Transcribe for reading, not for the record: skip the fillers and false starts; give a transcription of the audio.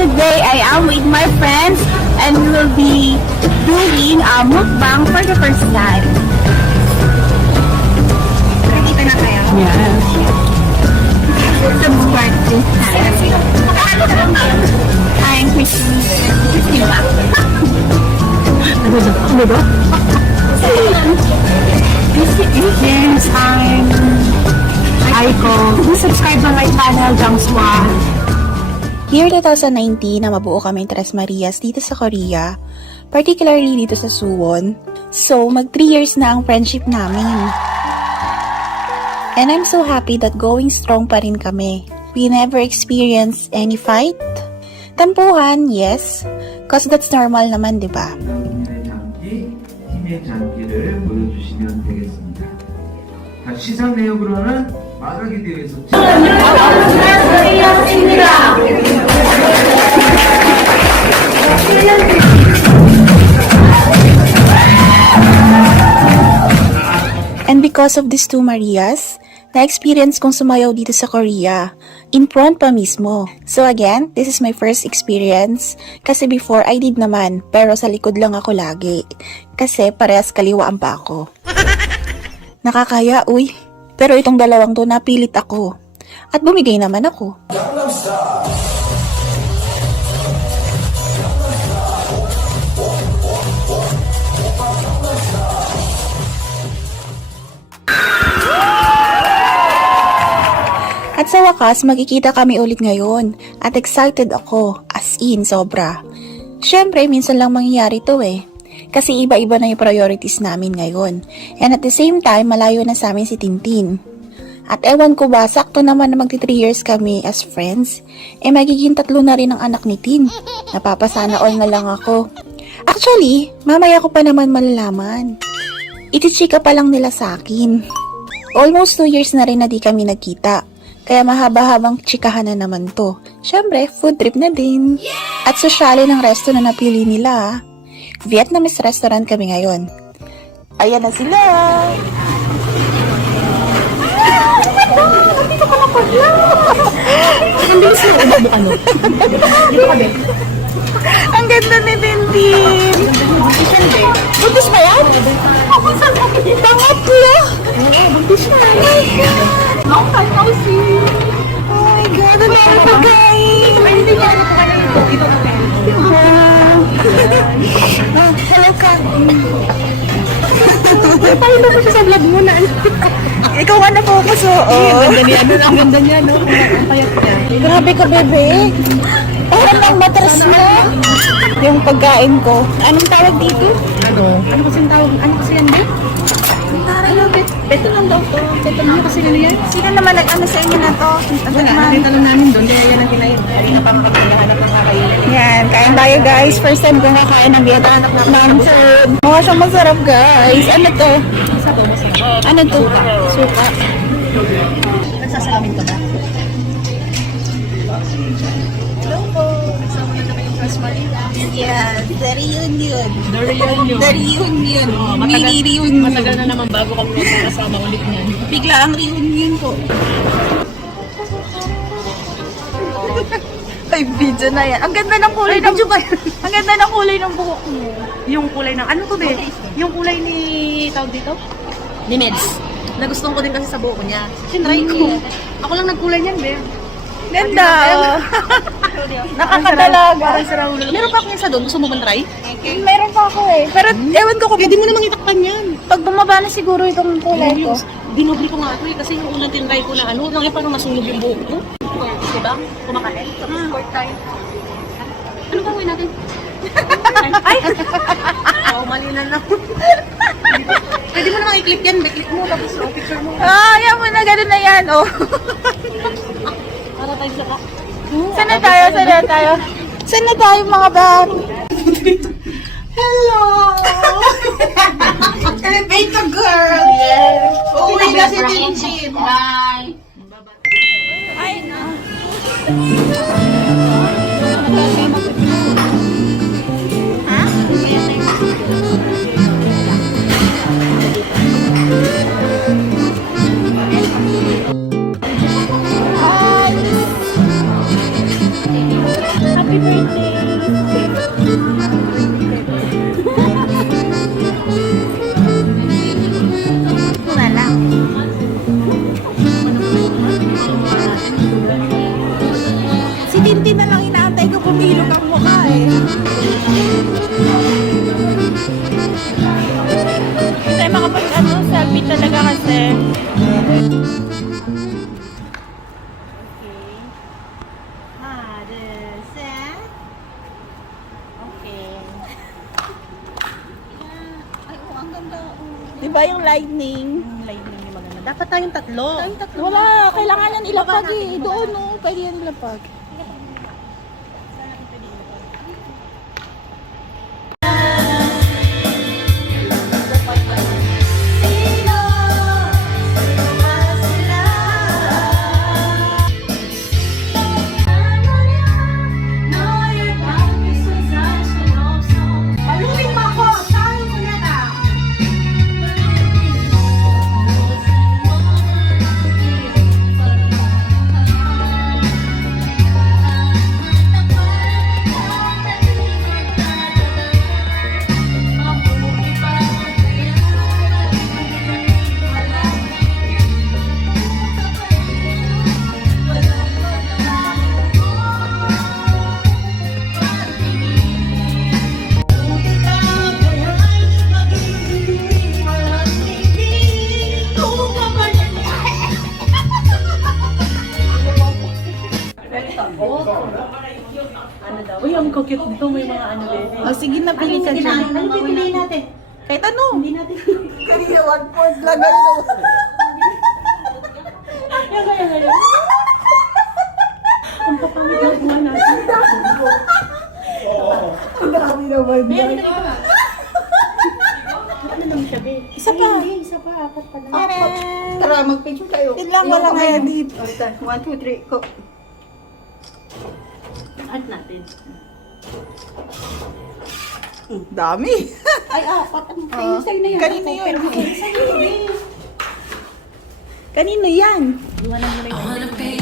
today I am with my friends and we will be doing a mukbang for the first time. Nakita na kayo? Yes. Subscribe to this channel. I'm Christina. Ano ba? Yes, I'm Aiko. Subscribe to my channel, Jangswa. Year 2019 na mabuo kami Tres Marias dito sa Korea, particularly dito sa Suwon. So, mag 3 years na ang friendship namin. And I'm so happy that going strong pa rin kami. We never experienced any fight. Tampuhan, yes, cause that's normal naman, di ba? 힘의 장기를 보여주시면 되겠습니다. 자, 시상 내역으로는 말하기 대회에서 And because of these two Marias, na-experience kong sumayaw dito sa Korea, in front pa mismo. So again, this is my first experience, kasi before I did naman, pero sa likod lang ako lagi, kasi parehas kaliwaan pa ako. Nakakaya, uy. Pero itong dalawang to, napilit ako. At bumigay naman ako. At sa wakas, magkikita kami ulit ngayon. At excited ako, as in, sobra. Syempre, minsan lang mangyayari to eh. Kasi iba-iba na yung priorities namin ngayon. And at the same time, malayo na sa amin si Tintin. At ewan ko ba, sakto naman na magti 3 years kami as friends. Eh magiging 3 na rin ang anak ni Tin. Napapasana all na lang ako. Actually, mamaya ko pa naman malalaman. Itichika pa lang nila sa akin. Almost 2 years na rin na di kami nagkita. Kaya mahaba-habang chikahan na naman to. Syempre, food trip na din. At sosyali ng resto na napili nila. Vietnamese restaurant kami ngayon. Ayan na sila! Dito ka na pala! Ang bilis na ubo ano? Dito ka din. Ang ganda ni Tintin! Buntis ba yan? Pangatlo! Buntis na. Oh my God! Long time no see! Oh my God! Ang dami pagkain! Ay, hindi niya ano pa dito. Dito na tayo. Hello ka! Paano ba siya sa vlog mo na? Ikaw nga na-focus, oo. Ang ganda niya, ang ganda niya, no? Ang payat niya. Grabe ka, bebe. Parang ang matras mo. Yung pagkain ko. Anong tawag dito? Ano? Ano kasi ang tawag? Ano kasi yan, Beth? Ano, Beto lang daw to. Beto lang kasi ano yan? Sino naman nag-ano sa inyo na to? Wala, nakita lang namin doon. Kaya yan ang kinain. Kanina pa mga kailangan ng kakainin. Yan, kain tayo guys. First time kong kakain ng Vietnam food. Mukha siyang masarap guys. Ano to? Isa to, masarap. Ano to? Suka. Nagsasalamin ka ba? Hello po. Kasama na kami yung Tres Marias. Yes, the reunion. The reunion. The reunion. Matagal, Mini reunion. matagal na naman bago kami magkakasama ulit niyan. Bigla ang reunion ko. Ay, video na yan. Ang ganda ng kulay ng buhok. Ang ganda ng kulay ng buhok mo. Yung kulay ng, ano to be? Yung kulay ni, tawag dito? Ni Meds. Nagustuhan ko din kasi sa buhok niya. Sinry ko. Ako lang nagkulay niyan, be. Ganda, oh. Nakakadalaga. Parang sa Raul. Meron pa akong isa doon. Gusto mo man try? Meron pa ako eh. Pero ewan ko kung Pwede mo namang itakpan yan. pag bumaba na siguro itong kulay ko. Dinobli ko nga ito eh. Kasi yung unang tinry ko na ano, lang paano masunog yung buhok ko. Diba? Kumakain. Tapos sport tayo. Ano bang gawin natin? Ay! Oh, mali na lang. Pwede mo namang i-clip yan. Clip mo. Tapos picture mo. Ah, yan mo na, gano'n na yan, oh. Para tayo sa ka. Saan na tayo? Saan na tayo? Saan na tayo, mga bag? Hello! Elevator girl! Uwi na si Tinchin. Bye! Ay, na. Wala lang. Si Tintin na lang inaantay ko pumilog ang mukha eh. Hindi tayo makapag-selfie talaga kasi. Di ba yung lightning? Lightning yung maganda. Dapat tayong tatlo. Wala, kailangan yan ilapag eh. Doon no, pwede yan ilapag. Ano daw? Uy, ang cute nito. May mga ano din. O sige na, pili ka dyan. Ano pipiliin natin? Kahit ano. Hindi natin. Kanina 1 lang ganun. Yan, kaya. Ang papangit ang buha natin. Ang dami naman. Meron na ito. Ano lang siya, be? Isa pa. Hindi, isa pa. Apat pa lang. Tara, mag-picture tayo. Yun lang, wala kaya dito. 1, 2, 3, go. Add natin. Dami. Ay, apat. Ano tayo? Sa'yo na yan. Kanino yun? Sa'yo, eh. Kanino yan? Iwanan mo na yung